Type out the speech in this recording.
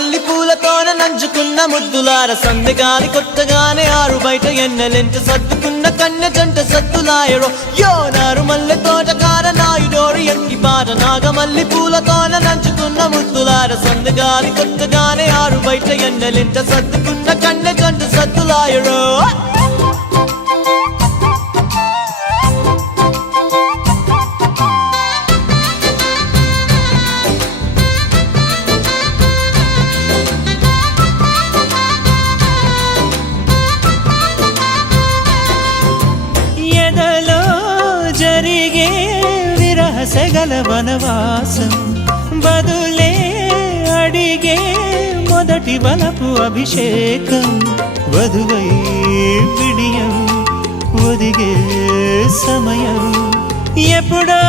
నాగమల్లి పూలతోన నంచుకున్న ముద్దులార సందెగాలి కొట్టగానే ఆరు బయట ఎన్నెలెంట సర్దుకున్న కన్య జంట సత్తులాయరో యో నారు మల్లె తోటకార నాయుడోరి ఎంకి పాట నాగమల్లి పూలతోన నంచుకున్న ముద్దులార సందెగాలి కొట్టగానే ఆరు బయట ఎన్నెలెంట సర్దుకున్న కన్య జంట సత్తులాయరో జరిగే విరహసగల వనవాసం బదులే అడిగే మొదటి వలపు అభిషేకం వధువై విడియం ఒదిగే సమయం ఎప్పుడో